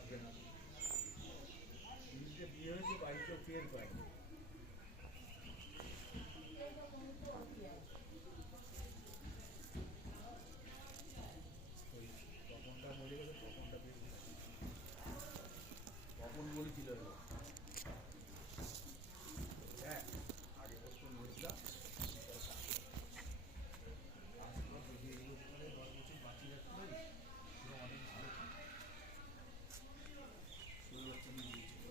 আসবে না। নিজে বিয়ে হয়েছে বাড়িতে ফের পায়নি কখনটা মরে গেলে কখনটা বেশি কখন বলেছিল এবার। হ্যাঁ আগে বছর মরেছিলাম আসলাম যদি এই বছরে দশ বছর বাঁচিয়ে রাখতে পারি সেটা অনেক ভালো ছিল। ষোলো বাচ্চা নিয়ে দিয়েছিল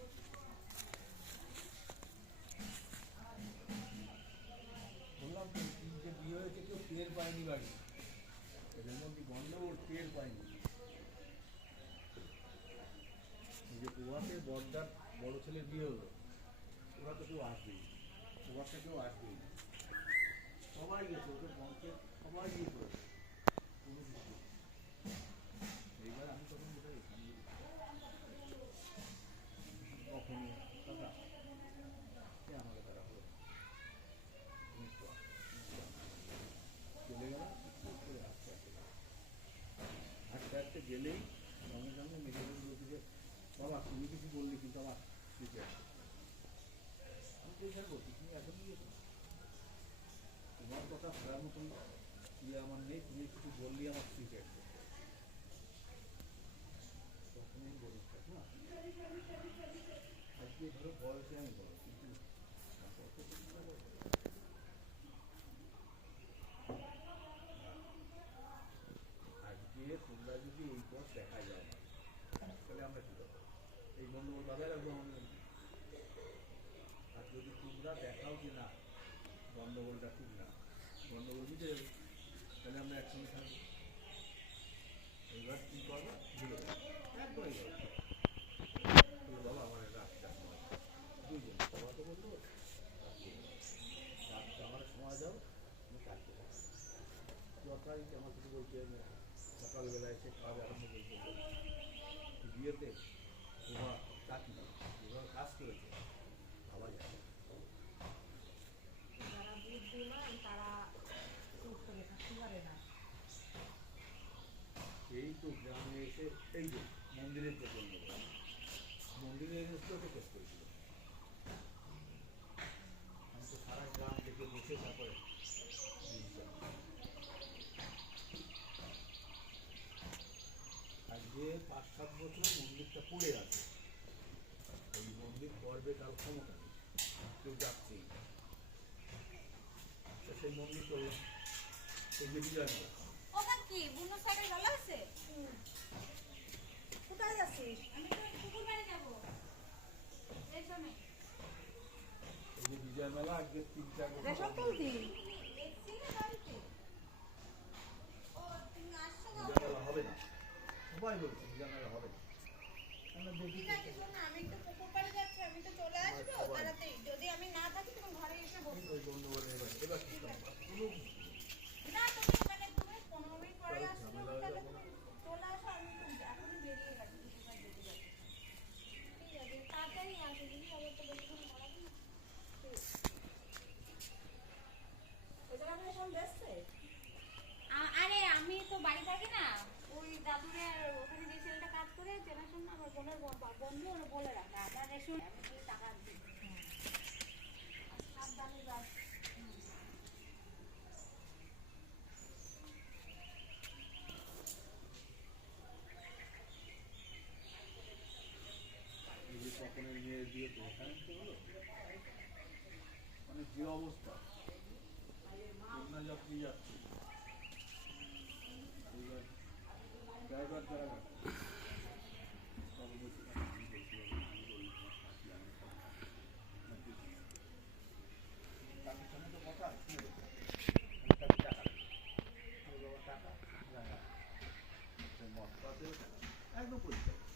বললাম তো তিনটে বিয়ে হয়েছে কেউ টের পায়নি বাড়ি এদের মধ্যে গন্ডগোল টের পায়নি যে প্রভাতে বর্দার বড় ছেলের বিয়ে হলো ওরা তো কেউ আসবেই। প্রভাতটা কেউ আসবেই। সবাই গেছে, ওদের বংশের সবাই বিয়ে করেছে আমি তখন এখানে তখনই দাদা সে আমাকে তারা হলো তুমি একটু আসো, তুমি একটু আসো। চলে গেলাম চুপ করে আস্তে আস্তে গেলাম। হাঁটতে হাঁটতে গেলেই সঙ্গে সঙ্গে মেয়েদের বলছি যে বাবা তুমি কিছু বললি কিন্তু আমার ঠিক আছে আমি তো তুমি এখন গিয়েছো তোমার কথা ভাড়ার মতন ইয়ে আমার নেই তুমি কিছু বললি আমার ঠিক আছে তখনই বলি না আজকে ধরো বয়সে আমি বড় কিন্তু আজকে তোমরা যদি এই পথ দেখা যায়, তাহলে আমরা কি করব? এই গন্ডগোল বাজার রাখব আমাদের? যদি তোমরা দেখাও যে না, গন্ডগোলটা ঠিক না, গন্ডগোল বুঝে তাহলে আমরা একসঙ্গে থাকব। এবার কি করব? ধীরে একদমই বাবা, আমার রাতটা সময় দাও।" দুইজন। বাবা তো বলল রাতটা আমার সময় দাও, আমি কাজকে যাব যথারীতি আমার কিছু বলতে হবে। না। সকালবেলা এসে কাজ আরম্ভ করতে বিয়েতে তোমার চাকরি যেভাবে কাজ করেছে ভাবা যায় না। যারা বুদ্ধিমান তারা চুপ করে থাকতে পারে না এই তো গ্রামে এসে, এই যে মন্দিরের প্রচণ্ড মন্দিরে এসে কেস করেছিল আমি তো সারা গ্রাম থেকে বসে তারপরে। আজকে পাঁচ সাত বছর মন্দিরটা পড়ে আছে এই মন্দির করবে তার ক্ষমতা নেই, কেউ যাচ্ছেই সেই মন্দির করলাম যে বিজয় কি? বুনো সাইডে আছে আমি তো পুকুর বাড়ি ঠিক আছে, শোনো আমি একটু পুকুর পাড়ে যাচ্ছি, আমি তো চলে আসব। তাড়াতাড়ি। যদি আমি না থাকি তুমি ঘরে এসে বসো ওই গন্ডগোল এবার এবার কি করব? কোনো কিছু নেই। না তুমি মানে তুমি পনেরো মিনিট পরে তাহলে আসছো ঝামেলা হয়ে তাহলে যাবে না? তুমি চলে আসো আমি তো এখনই বেরিয়ে গেছি পুকুর পাড়ে যেতে যাচ্ছি ঠিক আছে তাড়াতাড়ি আসো যদি আবার তো বেশিক্ষণ দাঁড়াবে না ওই জায়গায় রেশন দেখছে আ- আরে আমি তো বাড়ি থাকি না। ওই দাদুরের ওখানে যে ছেলেটা কাজ করে চেনাশোনা আমার বোনের বন্ধু ওরা বলে রাখে। আমার রেশন টাকা দিই। সাবধানে যাস হুম। এই যে তপনের মেয়ের বিয়ে তো এখানে তো হলো মানে যে অবস্থা যাত্রী যাচ্ছে ড্রাইভার যারা? তাদের সঙ্গে তো কথা আছে, কি